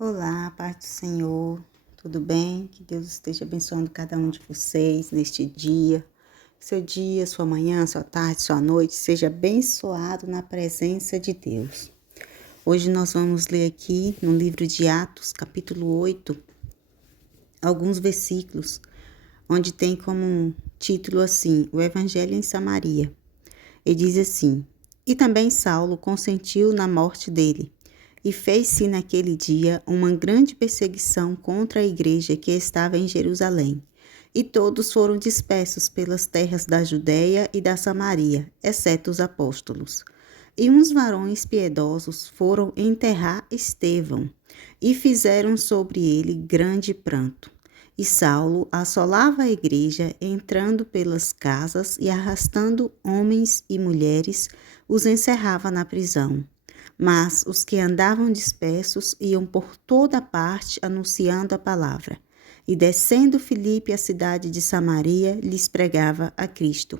Olá, paz do Senhor, tudo bem? Que Deus esteja abençoando cada um de vocês neste dia. Que seu dia, sua manhã, sua tarde, sua noite seja abençoado na presença de Deus. Hoje nós vamos ler aqui no livro de Atos, capítulo 8, alguns versículos, onde tem como título assim, o Evangelho em Samaria. E diz assim: E também Saulo consentiu na morte dele, e fez-se naquele dia uma grande perseguição contra a igreja que estava em Jerusalém. E todos foram dispersos pelas terras da Judéia e da Samaria, exceto os apóstolos. E uns varões piedosos foram enterrar Estevão, e fizeram sobre ele grande pranto. E Saulo assolava a igreja, entrando pelas casas e arrastando homens e mulheres, os encerrava na prisão. Mas os que andavam dispersos iam por toda parte anunciando a palavra. E descendo Filipe à cidade de Samaria, lhes pregava a Cristo.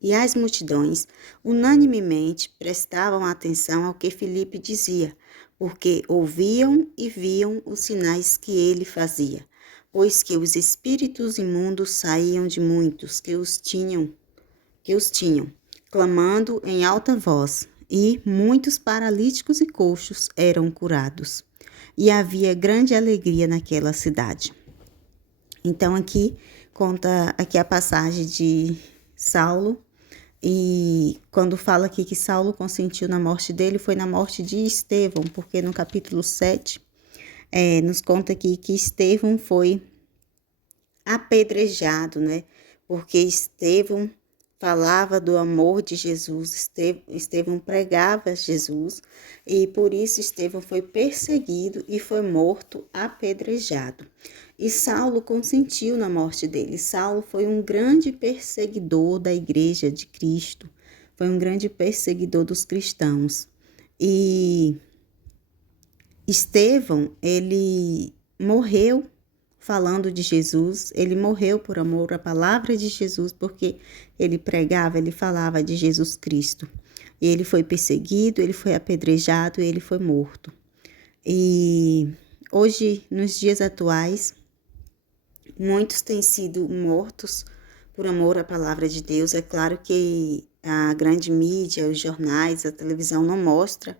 E as multidões unanimemente prestavam atenção ao que Filipe dizia, porque ouviam e viam os sinais que ele fazia, pois que os espíritos imundos saíam de muitos que os tinham, clamando em alta voz, e muitos paralíticos e coxos eram curados. E havia grande alegria naquela cidade. Então aqui conta aqui a passagem de Saulo. E quando fala aqui que Saulo consentiu na morte dele, foi na morte de Estevão, porque no capítulo 7, nos conta aqui que Estevão foi apedrejado, né? Porque Estevão falava do amor de Jesus, Estevão pregava Jesus, e por isso Estevão foi perseguido e foi morto apedrejado. E Saulo consentiu na morte dele. Saulo foi um grande perseguidor da igreja de Cristo, foi um grande perseguidor dos cristãos. E Estevão, ele morreu falando de Jesus, ele morreu por amor à palavra de Jesus, porque ele pregava, ele falava de Jesus Cristo. Ele foi perseguido, ele foi apedrejado, ele foi morto. E hoje, nos dias atuais, muitos têm sido mortos por amor à palavra de Deus. É claro que a grande mídia, os jornais, a televisão não mostra,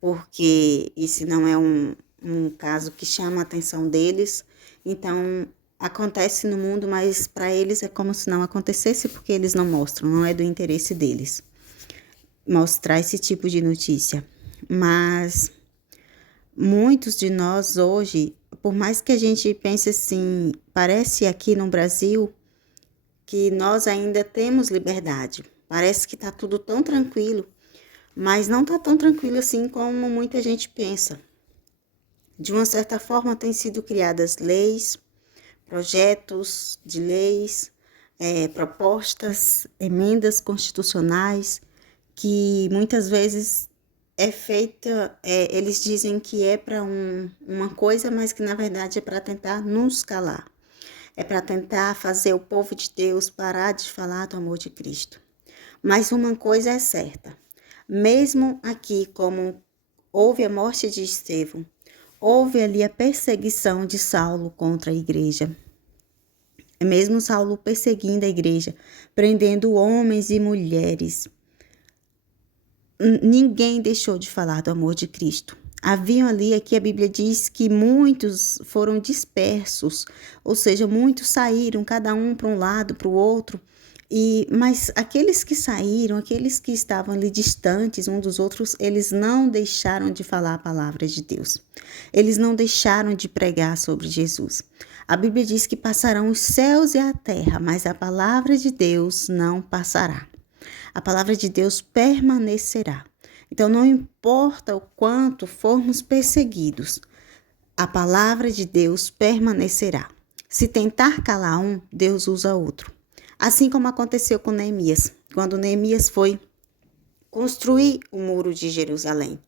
porque esse não é um caso que chama a atenção deles. Então, acontece no mundo, mas para eles é como se não acontecesse, porque eles não mostram, não é do interesse deles mostrar esse tipo de notícia. Mas muitos de nós hoje, por mais que a gente pense assim, parece aqui no Brasil que nós ainda temos liberdade. Parece que está tudo tão tranquilo, mas não está tão tranquilo assim como muita gente pensa. De uma certa forma, têm sido criadas leis, projetos de leis, propostas, emendas constitucionais, que muitas vezes é feita, eles dizem que é para uma coisa, mas que na verdade é para tentar nos calar. É para tentar fazer o povo de Deus parar de falar do amor de Cristo. Mas uma coisa é certa, mesmo aqui como houve a morte de Estevão, houve ali a perseguição de Saulo contra a igreja. Mesmo Saulo perseguindo a igreja, prendendo homens e mulheres, ninguém deixou de falar do amor de Cristo. Haviam ali, aqui a Bíblia diz que muitos foram dispersos, ou seja, muitos saíram, cada um para um lado, para o outro. Mas aqueles que saíram, aqueles que estavam ali distantes uns dos outros, eles não deixaram de falar a palavra de Deus. Eles não deixaram de pregar sobre Jesus. A Bíblia diz que passarão os céus e a terra, mas a palavra de Deus não passará. A palavra de Deus permanecerá. Então, não importa o quanto formos perseguidos, a palavra de Deus permanecerá. Se tentar calar um, Deus usa outro. Assim como aconteceu com Neemias, quando Neemias foi construir o muro de Jerusalém.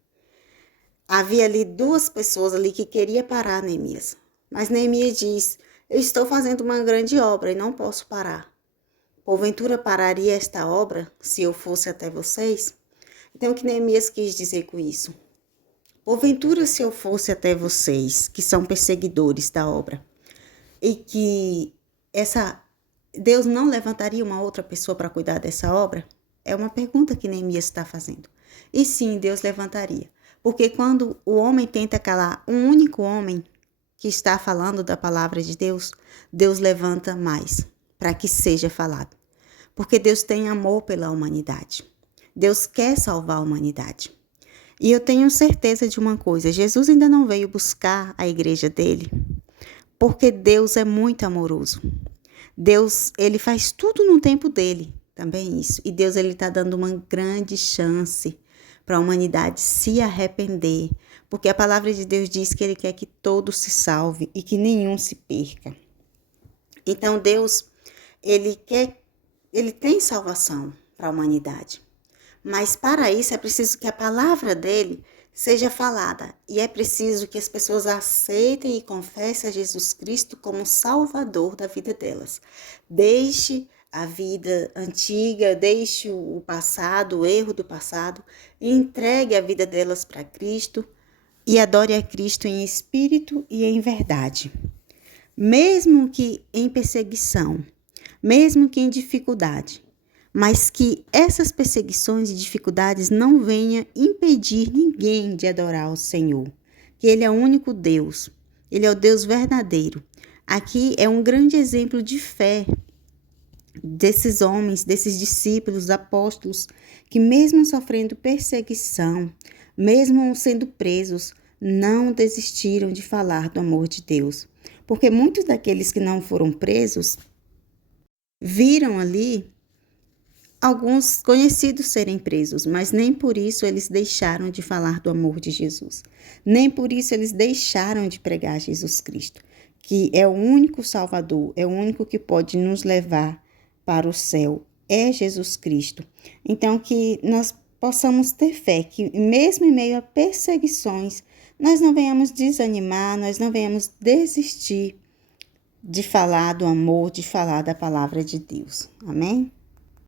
Havia ali duas pessoas ali que queriam parar Neemias. Mas Neemias diz, eu estou fazendo uma grande obra e não posso parar. Porventura pararia esta obra se eu fosse até vocês? Então, o que Neemias quis dizer com isso? Porventura, se eu fosse até vocês, que são perseguidores da obra, e que Deus não levantaria uma outra pessoa para cuidar dessa obra? É uma pergunta que Neemias está fazendo. E sim, Deus levantaria. Porque quando o homem tenta calar um único homem que está falando da palavra de Deus, Deus levanta mais para que seja falado. Porque Deus tem amor pela humanidade. Deus quer salvar a humanidade. E eu tenho certeza de uma coisa, Jesus ainda não veio buscar a igreja dele, porque Deus é muito amoroso. Deus, ele faz tudo no tempo dele, também isso. E Deus, ele está dando uma grande chance para a humanidade se arrepender, porque a palavra de Deus diz que ele quer que todos se salve e que nenhum se perca. Então Deus, ele tem salvação para a humanidade. Mas para isso é preciso que a palavra dele seja falada. E é preciso que as pessoas aceitem e confessem a Jesus Cristo como Salvador da vida delas. Deixe a vida antiga, deixe o passado, o erro do passado, e entregue a vida delas para Cristo e adore a Cristo em espírito e em verdade. Mesmo que em perseguição, mesmo que em dificuldade, mas que essas perseguições e dificuldades não venham impedir ninguém de adorar o Senhor, que Ele é o único Deus, Ele é o Deus verdadeiro. Aqui é um grande exemplo de fé desses homens, desses discípulos, apóstolos, que mesmo sofrendo perseguição, mesmo sendo presos, não desistiram de falar do amor de Deus. Porque muitos daqueles que não foram presos viram ali alguns conhecidos serem presos, mas nem por isso eles deixaram de falar do amor de Jesus. Nem por isso eles deixaram de pregar Jesus Cristo, que é o único Salvador, é o único que pode nos levar para o céu, é Jesus Cristo. Então, que nós possamos ter fé, que mesmo em meio a perseguições, nós não venhamos desanimar, nós não venhamos desistir de falar do amor, de falar da palavra de Deus. Amém?